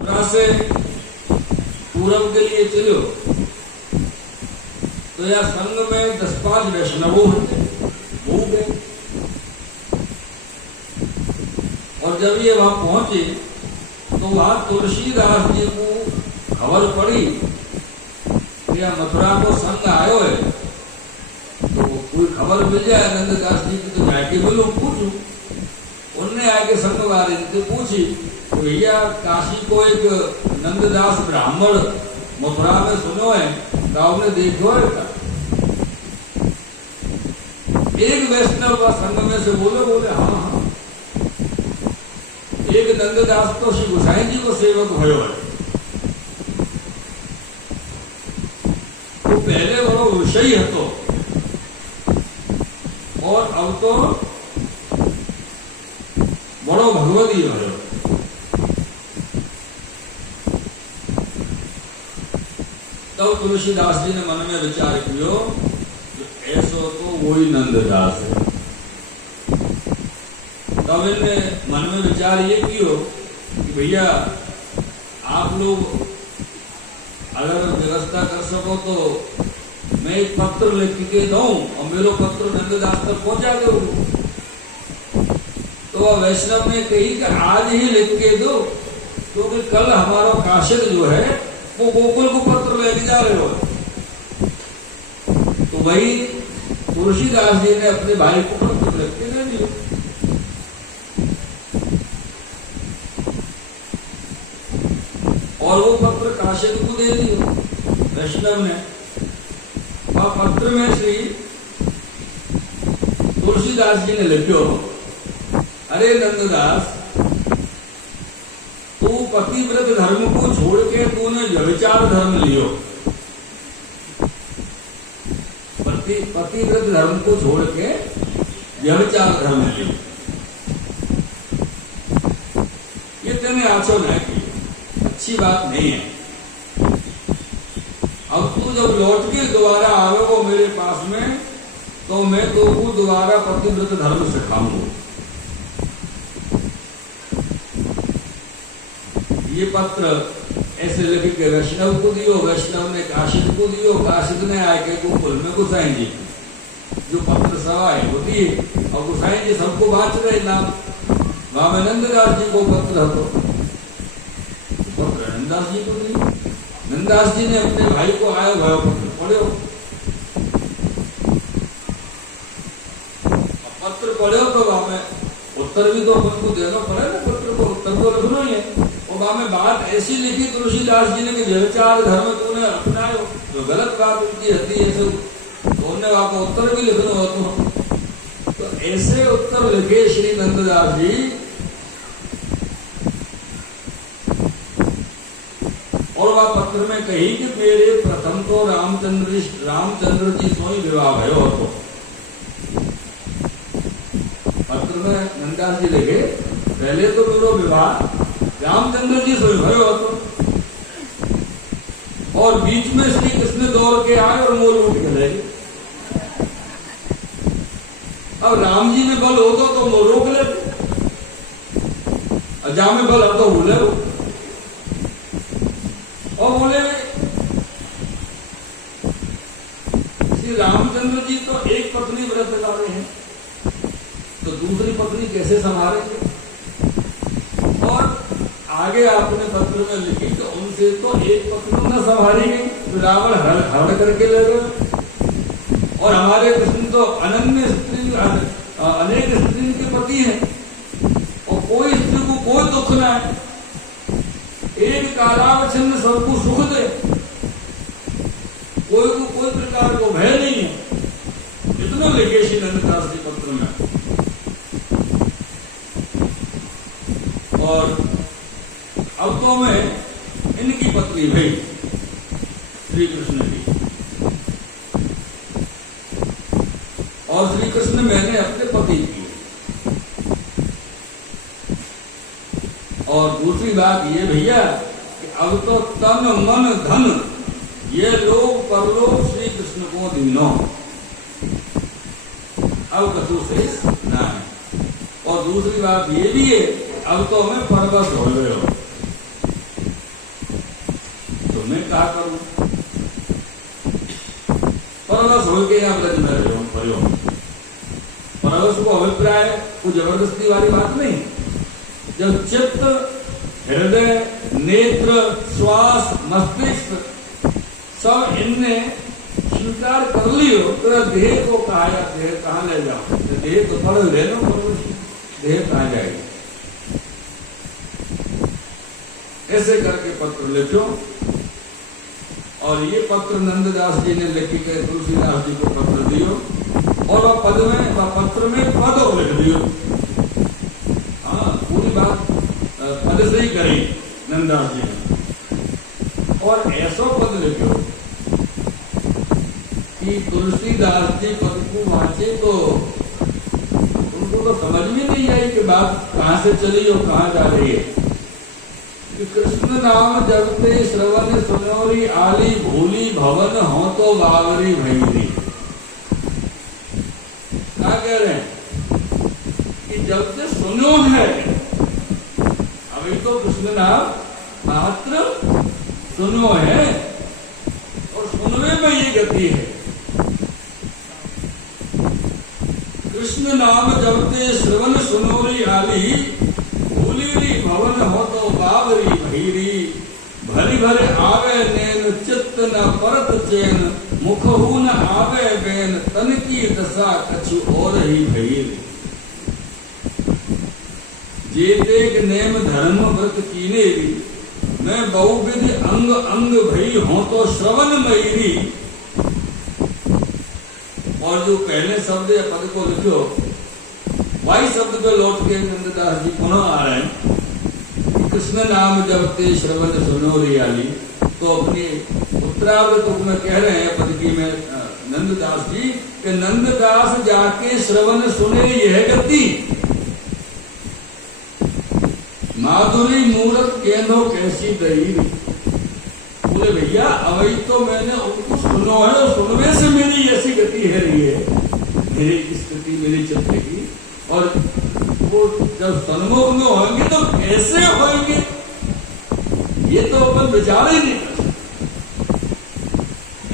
से पूरब के लिए चलो तो यह संघ में 10-5 वैष्णवों होते हो गए। और जब ये वहां पहुंचे तो वहां तुलसीदास जी को खबर पड़ी कि यह मथुरा को संघ आयो है, तो कोई खबर मिल जाए नंददास जी की तो जाके बोलो पूछू। उनने आके संघ वाले से पूछी तो भैया काशी को एक नंददास ब्राह्मण मथुरा में सुनो है, गांव में देखो है का? एक वैष्णव संघ में से बोले हाँ हाँ, एक नंददास तो श्री गोसाई जी को सेवक भयो है। तो पहले वो विषय है तो, और अब तो बड़ो भगवती भयो। तब तुलसीदास जी ने मन में विचार कियो ऐसो तो वही नंददास है। तब इनने मन में विचार ये कियो कि भैया आप लोग अगर व्यवस्था कर सको तो मैं एक पत्र लिख के दूं और मेरे पत्र नंददास तक पहुंचा दो। तो वह वैष्णव ने कही कि आज ही लिख के दो, क्योंकि कल हमारा काशिद जो है वो गोकुल को पत्र लेके जा रहे हो। तो वही तुलसीदास जी ने अपने भाई को पत्र लिख के दे दिया। और वो पत्र काशिद को दे दिया वैष्णव ने। वह पत्र में श्री तुलसीदास जी ने लिखो, अरे नंददास, तू पतिव्रत धर्म को छोड़ के तूने व्यभिचार धर्म लियो। पतिव्रत धर्म को छोड़ के व्यभिचार धर्म लियो, ये तेने आचो न की, अच्छी बात नहीं है। अब तू जब लौट के दोबारा आवेगो मेरे पास में तो मैं तो को दोबारा पतिव्रत धर्म सिखाऊंगा। ये पत्र ऐसे लिख के वैष्णव को दियो, वैष्णव ने काशिद को दियो, काशिद ने आके गोकुल में गोसाई जी जो पत्र सवाए होती है, और गोसाई जी सबको बांट रहे नाम। वहां में नंददास जी को पत्र हो, पत्र नंददास जी को दियो। नंददास जी ने अपने भाई को आयो भयो पत्र पढ़ो, पत्र पढ़ो तो वहां में उत्तर भी तो उनको देना पड़े ना, पत्र को उत्तर तो लिखना ही है। वहां में बात ऐसी लिखी तुलसीदास जी ने कि व्यभिचार धर्म तूने अपनायो, जो गलत बात उनकी होती है तो उन्होंने वहां को उत्तर भी लिखना हो। तो ऐसे उत्तर लिखे श्री नंददास जी। और वह पत्र में कही कि मेरे प्रथम तो रामचंद्र जी सोई विवाह भयो। तो पत्र में नंददास जी लिखे, पहले तो मेरा विवाह रामचंद्र जी से भयो तो, और बीच में श्री कृष्ण दौड़ के आए और मोल उठ के ले। अब राम जी में बल होगा तो वो रोक ले, जा में बल तो बोले वो, और बोले श्री रामचंद्र जी तो एक पत्नी व्रत ला रहे हैं, तो दूसरी पत्नी कैसे संभालेंगे? और आगे आपने पत्र में लिखी तो उनसे तो एक पत्नी न संभाली गई, तो रावण हरण करके ले गए। और हमारे कृष्ण तो अनन्य स्त्री, अनेक स्त्री के पति हैं, और कोई स्त्री को कोई दुख ना है, एक कालावच्छिन्न सबको सुख दे, कोई को कोई प्रकार को भय नहीं है। इतना लिखे श्री नंददास जी पत्र में। और अब तो मैं इनकी पत्नी भई श्री कृष्ण की, और श्री कृष्ण मैंने अपने पति की। और दूसरी बात ये भैया कि अब तो तन मन धन ये लोग परलोक श्री कृष्ण को दीनो, अब कछु शेष ना है। और दूसरी बात ये भी है, अब तो मैं परवश हो गए हो। तो मैं कहा करूं। परवश होके यहाँ ब्रज में प्रयोग, परवश को अभिप्राय को जबरदस्ती वाली बात नहीं। जब चित्त, हृदय, नेत्र, श्वास, मस्तिष्क सब इनने स्वीकार कर लियो तो देह को कहा या देह कहाँ ले जाओ, देह तो पड़ ले लो, देह कहाँ जाएगी। ऐसे करके पत्र लिखो और ये पत्र नंददास जी ने लिख के तुलसीदास जी को पत्र दियो और वह पद में, वह पत्र में पद और लिख दियो। हाँ, पूरी बात पद से ही करी नंददास जी ने। और ऐसा पद लिखो कि तुलसीदास जी पद को वांचे तो उनको तो समझ में नहीं आई कि बात कहां से चली और कहां जा रही है। कि कृष्ण नाम जपते श्रवण सुनोरी आली भूली भवन हो तो बावरी भैरी। क्या कह रहे हैं कि जब से सुनो है, अभी तो कृष्ण नाम मात्र सुनो है और सुनने में ये गति है। कृष्ण नाम जपते श्रवण सुनोरी आली भूली भवन हो तो बावरी भैरी। भरी भरे आवे नैन चित्त न परत चैन मुखहु न आवे बैन तन की दशा कछु और ही भैरी। जेते नेम धर्म व्रत कीने मैं बहुविधि अंग अंग भई हो तो श्रवण मयरी। और जो पहले शब्द या पद को लिखो वही शब्द पे लौट के नंददास जी पुनः आ रहे हैं। कृष्ण नाम जपते श्रवण सुनो रियाली, तो अपनी उत्तरावृत में कह रहे हैं पद की में नंददास जी कि नंददास जाके श्रवण सुने यह गति। माधुरी मूरत केंद्रो कैसी दही। बोले भैया अवई तो मैंने उनको सुनो है और सुनने से मेरी ऐसी गति है रही है, मेरी स्थिति मेरी चित्त की। और वो जब सन्मुख में होंगे तो कैसे होंगे ये तो अपन विचार ही नहीं कर सकते।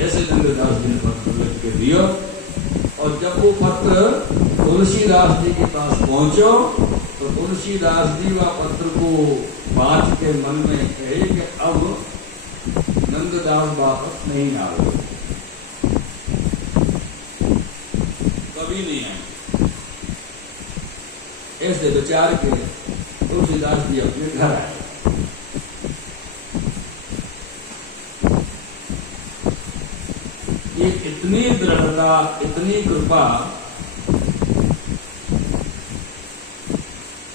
ऐसे नंददास जी ने पत्र लिख के दिया और जब वो पत्र तुलसीदास जी के पास पहुंचो तो तुलसीदास जी वह पत्र को बांट के मन में कहे कि अब नंददास वापस नहीं आओगे, कभी नहीं आए। ऐसे विचार के तुलसीदास जी अपने घर आए। ये इतनी दृढ़ता, इतनी कृपा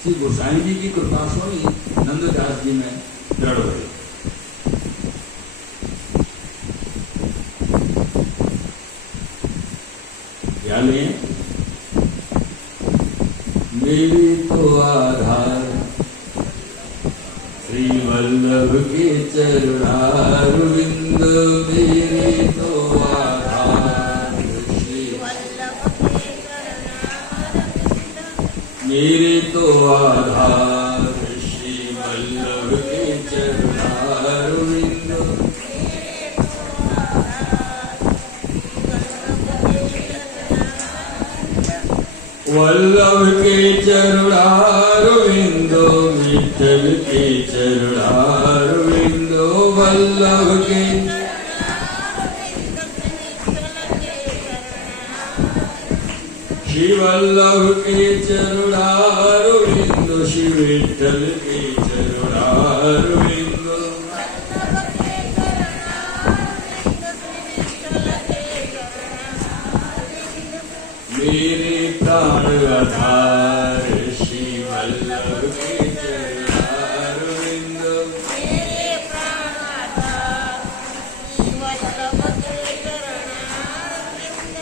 श्री गोसाई जी की कृपा सोनी नंददास जी में दृढ़ हुई। मेरी तो आधार श्री वल्लभ के चरणारविंद। मेरी तो आधार श्री वल्लभ के चरणारविंद। मेरी तो आधार श्री वल्लभ के चरणारविंद। वल्लभ के चरणारविंदो विठ्ठल के चरणारविंदो। वल्लभ के श्री वल्लभ के चरणारविंदो श्री विठ्ठल के चरणारविंदो। मेरे प्राण आधार श्री वल्लभ के चरणारविंद। मेरे प्राण आधार श्री वल्लभ के चरणारविंद।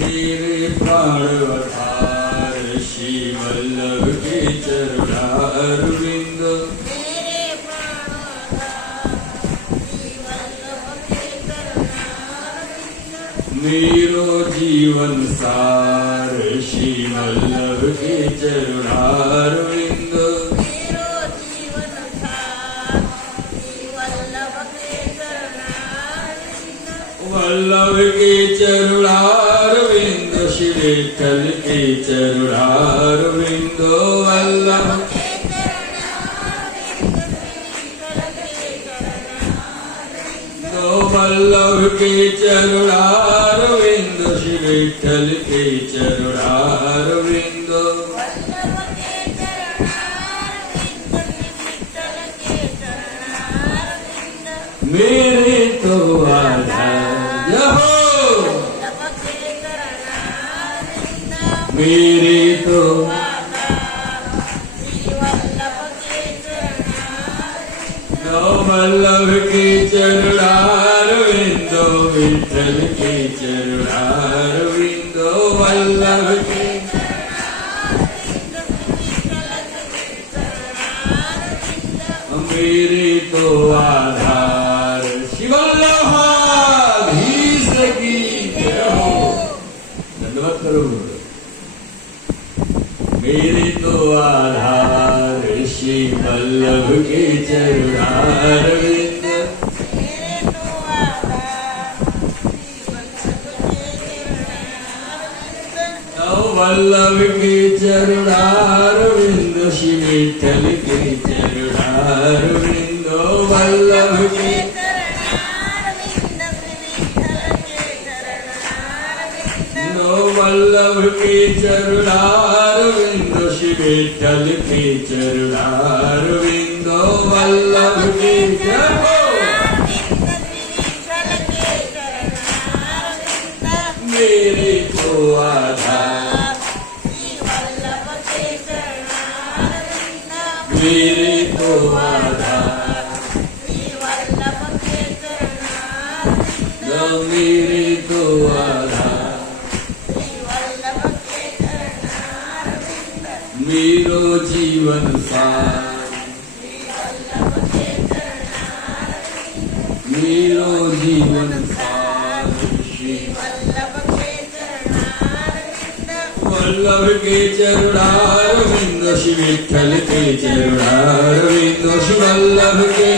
मेरे प्राण आधार श्री वल्लभ के चरणारविंद। मेरे प्राण आधार श्री वल्लभ के चरणारविंद। मेरो जीवन सार श्री वल्लभ के चरणारविंद। मेरो जीवन सार श्री वल्लभ के चरणारविंद। वल्लभ के चरुणारविंद श्री विठ्ठल के चरुणारविंद वल्लभ वल्लभ के चरुणारविंद श्री विठ्ठल के चरुणारविंद मेरे तो आधार हो मेरे तो वल्लभ के चरुणारविंदो विठ्ठल के चरुणारविंदो वल्लभ के मेरे तो आधार शिवल्लभाधीश की जय हो। धन्यवाद करो। मेरे तो आधार श्री वल्लभ के चरुणारविंद वल्लभ के चरुणारविंद श्री विठ्ठल के चरुणारविंद वल्लभ के वल्लभ के चरुणारविंद श्री विठ्ठल के चरुणारविंद वल्लभ के मेरे तो आधार मेरे तो आधार मेरे तो आधार मेरो जीवन सार मेरो जीवन सार श्री वल्लभ के चरुणारविंद श्री विठ्ठल के चरुणारविंद श्री वल्लभ के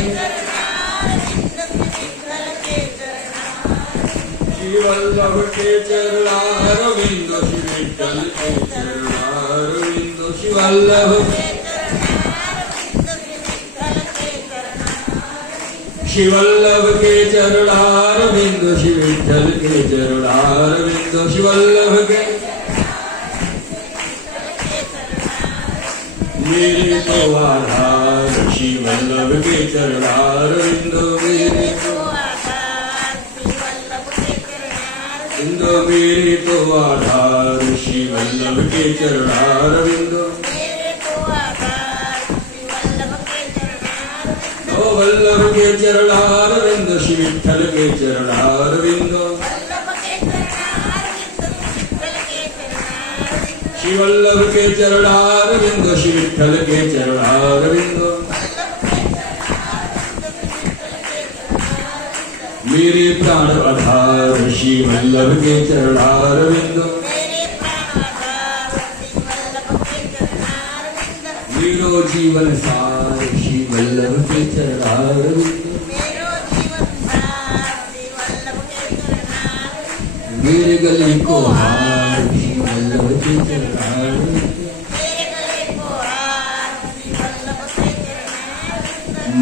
श्री वल्लभ के चरुणारविंद श्री विठ्ठल के चरुणारविंद श्री वल्लभ श्री वल्लभ के चरुणारविंद श्री विठ्ठल के चरुणारविंद श्री वल्लभ के मेरे तो आधार श्री वल्लभ के चरुणारविंद मेरे तो मेरे तो आधार श्री वल्लभ के चरुणारविंद वल्लभ के चरुणारविंद श्री विठ्ठल के चरुणारविंद श्री वल्लभ के चरुणारविंद श्री विठ्ठल के चरुणारविंद मेरे प्राण आधार श्री वल्लभ के चरुणारविंद मेरो जीवन सार श्री वल्लभ के चरुणारविंद मेरे गले को हार श्री वल्लभ के चरुणारविंद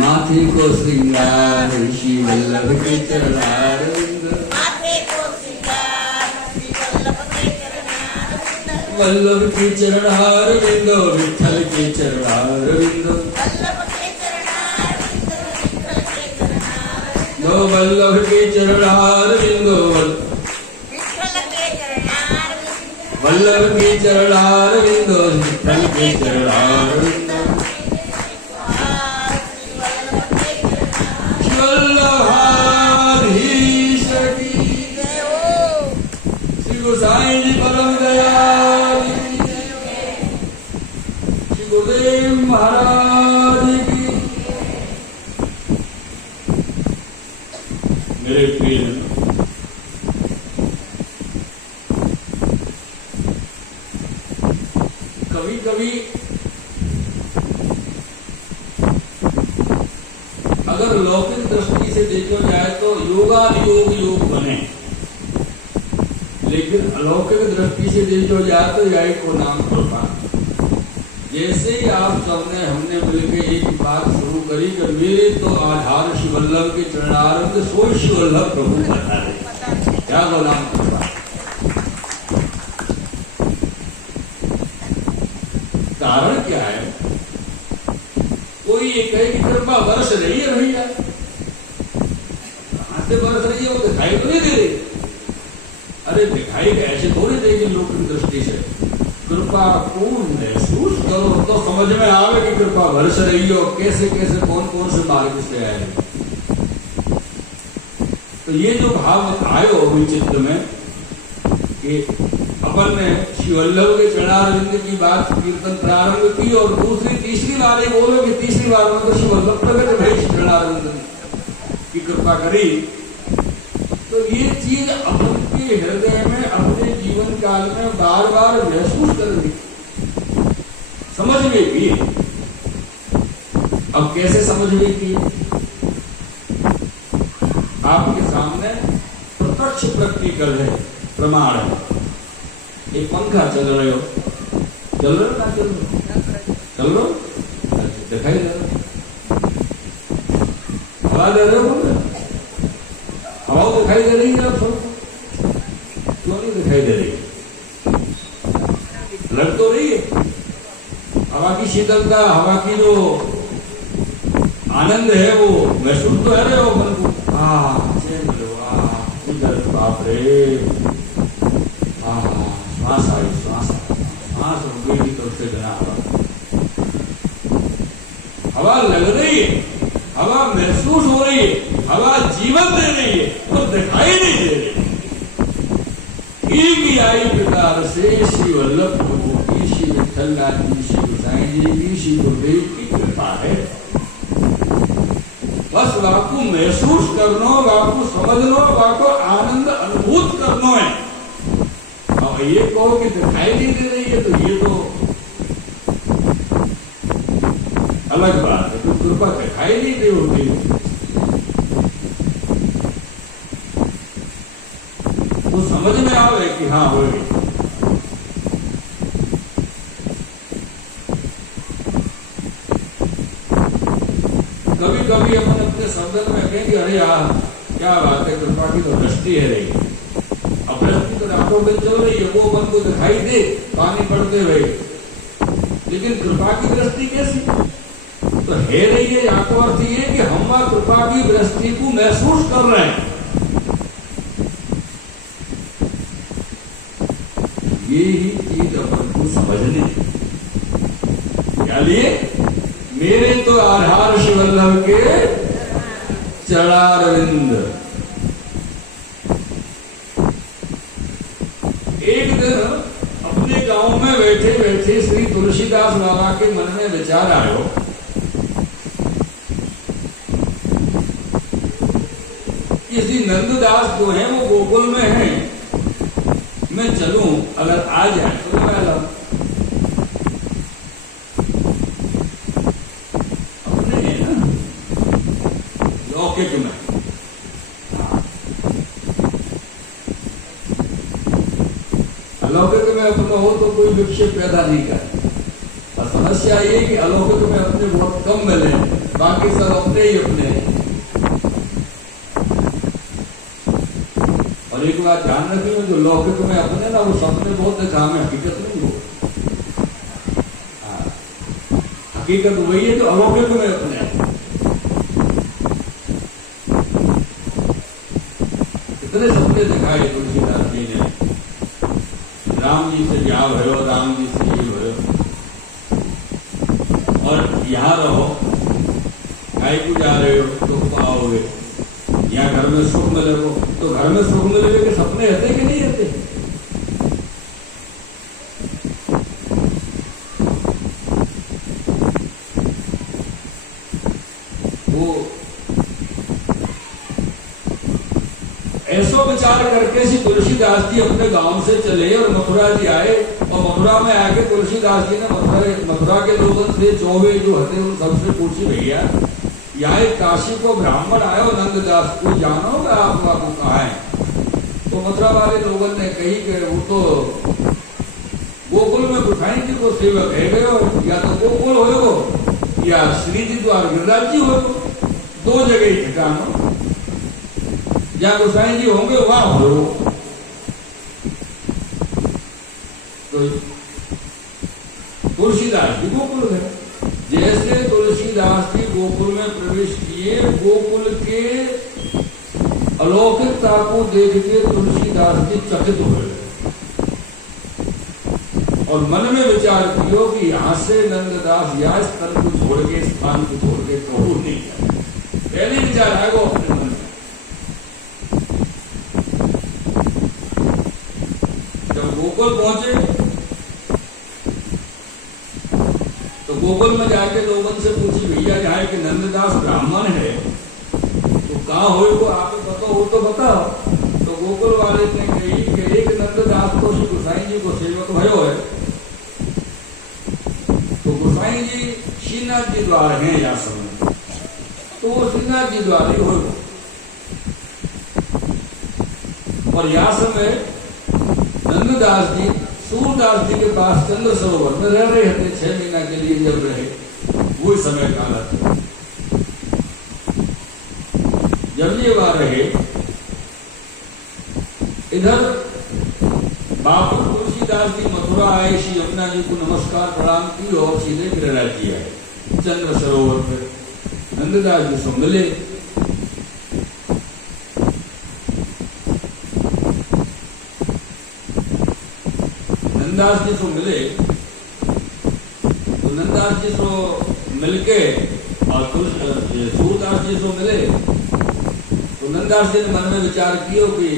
माथे को श्रृंगार श्री वल्लभ के चरुणारविंद वल्लभ के चरुणारविंद विठ्ठल के चरुणारविंद वल्लभ के चरुणारविंद वल्लभ के चरुणारविंद विठ्ठल के चरुणारविंद वल्लभाधीश की जय हो। श्री गोसाई जी परम दयाली श्री गुरुदेव महाराज की। मेरे प्रिय कभी कभी अगर लोग लौकिक दृष्टि से देखा जाए तो योगानुयोग योग बने, लेकिन अलौकिक दृष्टि से देखा जाए तो यही को नाम कृपा। जैसे ही आप सबने हमने मिलकर एक बात शुरू करी कि मेरे तो आधार शिवल्लभ के चरणारविंद सोई शिवल्लभ प्रभु बता रहे, क्या बोला कृपा। कारण क्या है? कोई ये कहे कि कृपा बरस रही है भैया, कहां से बरस रही है? वो दिखाई तो नहीं दे रही। अरे दिखाई ऐसे थोड़ी देगी लौकिक दृष्टि से। कृपा को महसूस करो तो समझ में आवे कि कृपा बरस रही हो, कैसे कैसे कौन कौन से मार्ग से आए। तो ये जो भाव आयो चित्त में कि अपन ने शिवल्लभ के चरणारविंद की बात कीर्तन प्रारंभ की और दूसरी तीसरी बार ही बोलो कि तीसरी बार में तो शिवल्लभ प्रकट भई चरणारविंद की कृपा करी। तो ये चीज अपन के हृदय में अपने जीवन काल में बार बार महसूस करनी, समझ में भी। अब कैसे समझ में की? आपके सामने प्रत्यक्ष प्रैक्टिकल है, प्रमाण है। एक पंखा चल रहे हो, चल रहे हो ना चल रहे हो, दिखाई दे रहा, हवा दे रहे हो, हवा दिखाई दे रही है आप सबको? क्यों नहीं दिखाई दे रही? लग तो रही है। हवा की शीतलता, हवा की जो आनंद है वो महसूस तो है रहे हो मन को। बाप रे, श्वास आई, श्वास रुक गई तो उससे बिना हवा लग रही है, हवा महसूस हो रही है, हवा जीवन दे रही है, तो दिखाई नहीं दे रही। की आई प्रकार से श्री वल्लभ प्रभु की, श्री विठलनाथ जी, श्री गोसाई जी की, श्री गुरुदेव की कृपा है। बस वाको महसूस करना, वाको समझना, वाको आनंद अनुभूत करना है। अब ये कहो कि दिखाई नहीं दे रही है तो ये तो अलग बात है। तो कृपा दिखाई नहीं दे होती, तो समझ में आवे कि हाँ हो गई। कभी कभी अपन अपने शब्द में कहेंगे अरे यार क्या बात है, कृपा की तो दृष्टि है रही। अब दृष्टि तो रातों में चल रही है, वो मन को दिखाई दे पानी पड़ते हुए, लेकिन कृपा की दृष्टि कैसी? तो है रही है, या तो अर्थ ये कि हम कृपा की दृष्टि को महसूस कर रहे हैं। ये ही चीज अपन को समझनी क्या लिए? मेरे तो आधार शिवल्लभ के चरणारविंद। एक दिन अपने गांव में बैठे बैठे श्री तुलसीदास बाबा के मन में विचार आयो, कि श्री नंददास जो है वो गोकुल में है, मैं चलूं, अगर आ जाए तो मैं लाऊं। अपने है ना लौकिक में, अलौकिक में अपना हो तो कोई विक्षेप पैदा नहीं करे। और समस्या ये कि अलौकिक में अपने बहुत कम मिले, बाकी सब अपने ही अपने हैं। और एक बात ध्यान रखिए, जो लौकिक में अपने ना वो सपने बहुत दिखा में, हकीकत नहीं हो। हकीकत वही है जो अलौकिक में अपने। कितने सपने दिखाए तुलसीदास जी ने, राम जी से ब्याह भयो, राम जी से ये भयो, और यहाँ रहो, गाय को जा रहे हो तो पाओगे, यहाँ घर में सुख मिलेगा तो घर में सुख मिलेगा के सपने रहते कि नहीं रहते? वो ऐसा विचार करके श्री तुलसीदास जी अपने गांव से चले और मथुरा जी आए, और मथुरा में आके तुलसीदास जी ने मथुरा के लोगों से चौबे जो हते उन सबसे पूछी, भैया यहाँ एक काशी को ब्राह्मण आयो नंददास को जानोगे आप बाबू कहाँ है। तो मथुरा वाले लोगों ने कही कि वो तो गोकुल में गुसाई जी को सेवक है गए हो, या तो गोकुल हो या श्री जी द्वार गिरिराज जी हो, दो जगह ही ठिकान हो, जहाँ गुसाई जी होंगे वहां हो। तो तुलसीदास जी गोकुल गए। जैसे तुलसीदास जी गोकुल में प्रवेश किए, गोकुल के अलौकिकता को देख के तुलसीदास जी चकित हो गए और मन में विचार किया कि यहां से नंददास या स्थल को छोड़ के, स्थान को छोड़ के कबूल नहीं जाए। पहले विचार आएगा अपने मन में। जब गोकुल पहुंचे तो गोकुल में जाके लोगों से पूछी, भैया जाए कि नंददास ब्राह्मण है तो कहाँ हो, तो आप बताओ, हो तो बताओ। तो गोकुल वाले ने कही कि एक नंददास तो श्री गोसाई जी को सेवक भयो है। तो गोसाई जी श्रीनाथ जी द्वारा हैं या समय, तो वो श्रीनाथ जी द्वारा ही हो। और या समय नंददास जी सूरदास जी के पास चंद्र सरोवर में रह रहे थे 6 महीना के लिए, जब रहे वो समय काल था। जब ये बात रहे, इधर बापू तुलसीदास जी मथुरा आए, श्री यमुना जी को नमस्कार प्रणाम की और सीधे गिरिराज जी आए चंद्र सरोवर पर। नंददास जी से मिले। नंददास जी से मिले तो नंददास जी से मिलके और सूरदास जी से मिले तो नंददास जी ने मन में विचार किया कि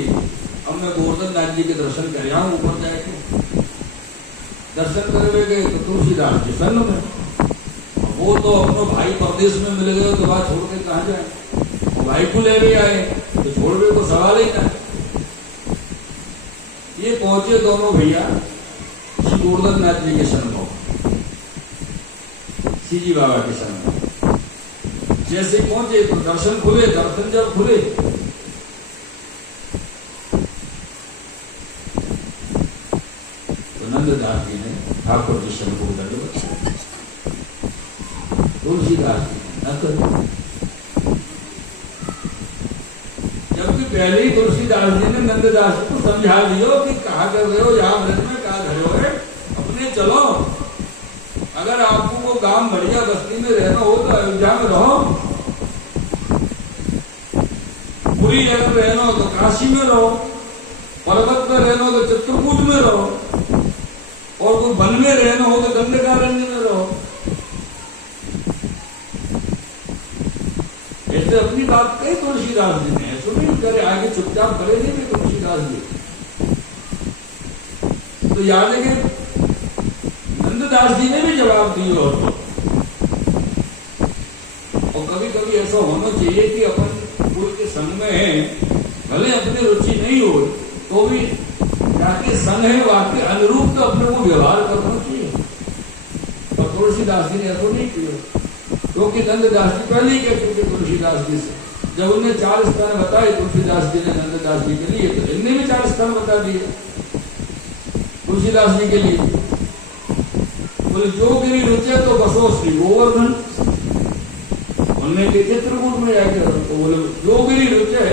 अब मैं गोवर्धन नाथ जी के दर्शन कर आऊं, ऊपर जाके दर्शन करवे गए तो तुलसीदास जी सन्न में। वो तो अपने भाई परदेश में मिल गए तो बात छोड़ के कहाँ जाए, भाई को ले भी आए तो छोड़वे को सवाल ही ना। ये पहुंचे दोनों भैया श्री गोवर्धन नाथ जी के सन्मुख, सीजी बाबा के सन्मुख। जैसे पहुंचे तो दर्शन खुले। दर्शन जब खुले तो नंददास जी ने ठाकुर जी शंभू कर तुलसीदास जी न कर। जबकि पहले ही तुलसीदास जी ने नंददास को समझा दियो कि कहा कर रहे हो, यहाँ व्रत में कहा घर हो, अपने चलो। अगर आपको वो गांव बढ़िया बस्ती में रहना हो तो अयोध्या में रहो, पूरी अगर रहना हो तो काशी में रहो, पर्वत में रहना हो तो चित्रकूट में रहो, और कोई वन में रहना हो तो दंडकारण्य में रहो। ऐसे अपनी बात कही तुलसीदास जी ने, सुनी करे आगे चुपचाप करे नहीं भी तुलसीदास जी। तो याद है कि नंददास जी ने भी जवाब दिया। और कभी कभी ऐसा होना चाहिए कि अपन कुल के संग में है, भले अपनी रुचि नहीं हो तो भी जाके संग है वाक्य अनुरूप तो अपने को व्यवहार करना चाहिए। और तुलसीदास जी ने ऐसा नहीं किया, क्योंकि नंददास जी पहले ही कह चुके तुलसीदास जी से। जब उन्हें 4 स्थान बताए तुलसीदास जी ने नंददास जी के लिए, तो इनने भी 4 स्थान बता दिए तुलसीदास जी के लिए। बोले जो गिरी रुचे तो बसो श्री गोवर्धन। उन्होंने के चित्रकूट में जाके तो बोले जो गिरी रुचे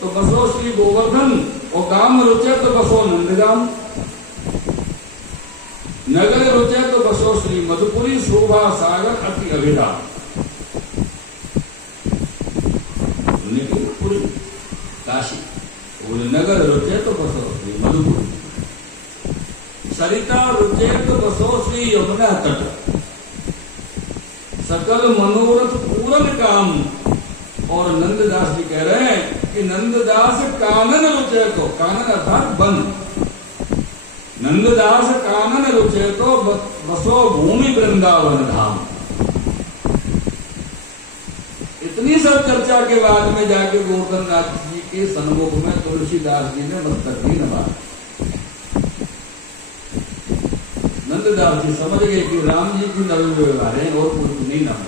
तो बसो श्री गोवर्धन, और गांव में रुचे तो बसो नंदगाम, नगर रुचे तो बसो श्री मधुपुरी शोभा सागर अति अभिधा। पूरी काशी। बोले नगर रुचे तो बसो श्री मधुपुरी, सरिता रुचे तो बसो श्री यमुना तट, सकल मनोरथ पूरन काम। और नंददास जी कह रहे हैं कि नंददास कानन रुचे तो, कानन अर्थात वन, नंददास कानन रुचे तो बसो भूमि वृंदावन धाम। इतनी सब चर्चा के बाद में जाके गोवर्धन नाथ जी के सन्मुख में तुलसीदास जी ने मस्तक भी नवाया। नंददास जी समझ गए कि राम जी की नव व्यवहार है और कुछ नहीं नाम।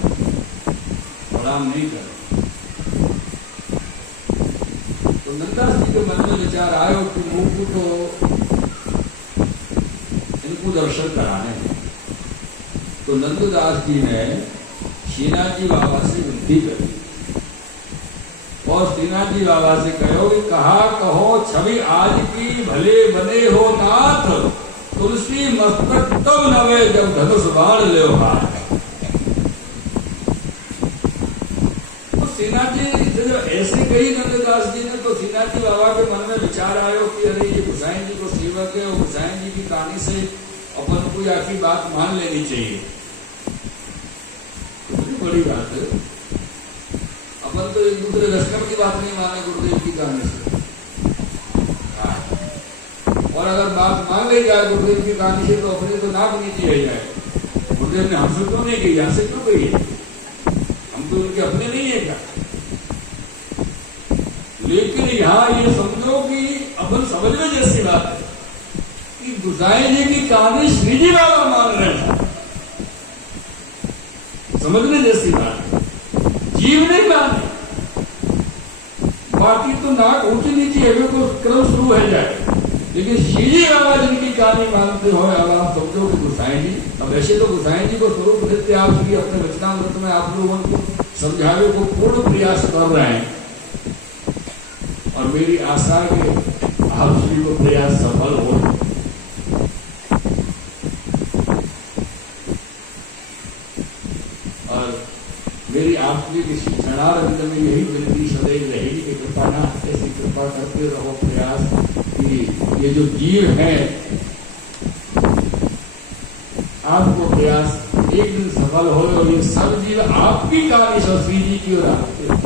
और आराम नहीं करो। तो नंददास जी के मन में विचार आयो कि मुझको तो इनको दर्शन कराने हैं। तो नंददास जी ने श्रीनाथ जी बाबा से विनती करी और श्रीनाथ जी बाबा से कहो कि कहो छवि आज की भले बने हो नाथ, तुलसी मस्तक तब नवे जब धनुष बाण ले हाथ। तो श्रीनाथ जी जब ऐसे कही नंददास जी ने, तो श्रीनाथ जी बाबा के मन में विचार आयो कि अरे ये गोसाई जी को सेवक है और गोसाई जी की कहानी से अपन को आखिर बात मान लेनी चाहिए। बड़ी बात है, अपन तो एक दूसरे वैष्णव की बात नहीं माने गुरुदेव की कहानी से। और अगर बात मान ली जाए गुरुदेव की कहानी से तो अपने तो नाक नीचे रह जाए। गुरुदेव ने हमसे क्यों नहीं कही, हमसे क्यों कही है? हम तो उनके अपने नहीं है क्या? लेकिन यहाँ ये समझो कि अपन समझने जैसी बात है कि गोसाई जी की कहानी श्री जी बाबा मान रहे हैं, समझने जैसी बात है। जीव नहीं माने, बाकी तो नाक ऊंची नीची है तो क्रम शुरू हो जाए। लेकिन श्री जी बाबा जिनकी कहानी मानते हो, अब आप समझो कि गोसाई जी, अब ऐसे तो गोसाई जी को स्वरूप नृत्य आप भी अपने वचनामृत में आप लोगों को समझाने को पूर्ण प्रयास कर रहे हैं और मेरी आशा है कि आप श्री को प्रयास सफल हो। और मेरी आपकी क्षणारंभ में यही विनती सदैव रहेगी कि कृपा ना ऐसी कृपा करते रहो प्रयास कि ये जो जीव है आपको प्रयास एक दिन सफल हो और ये सब जीव आपकी कहानी श्री जी की ओर आते हैं।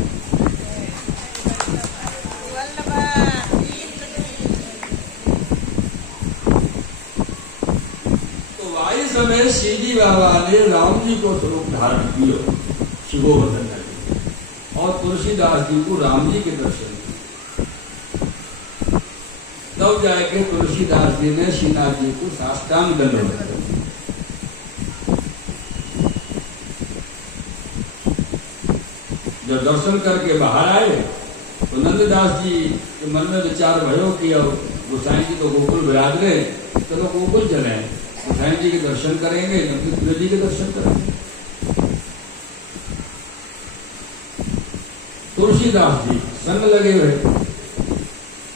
तो वायु समय श्री जी बाबा ने राम जी को स्वरूप धारण किया, शिवोवर्धन करके, और तुलसीदास जी को राम जी के दर्शन किए। तब जाके तुलसीदास जी ने श्रीनाथ जी को साष्टांग दंडवत किया। जब दर्शन करके बाहर आए तो नंददास जी के मन में विचार भयो कि अब गोसाई जी तो गोकुल विराज रहे, चलो गोकुल चले, गोसाई जी के दर्शन करेंगे, नंद जी के दर्शन करेंगे। तुलसीदास जी संग लगे हुए,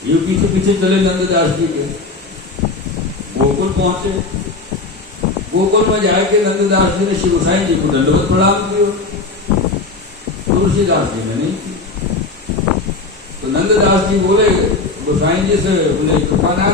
ये पीछे पीछे चले नंददास जी के। गोकुल पहुंचे, गोकुल में जाके नंददास जी ने श्री गोसाई जी को दंडवत प्रणाम किया, तुलसीदास जी ने नहीं की। तो नंददास जी बोले गोसाई जी से, बोले कृपा ना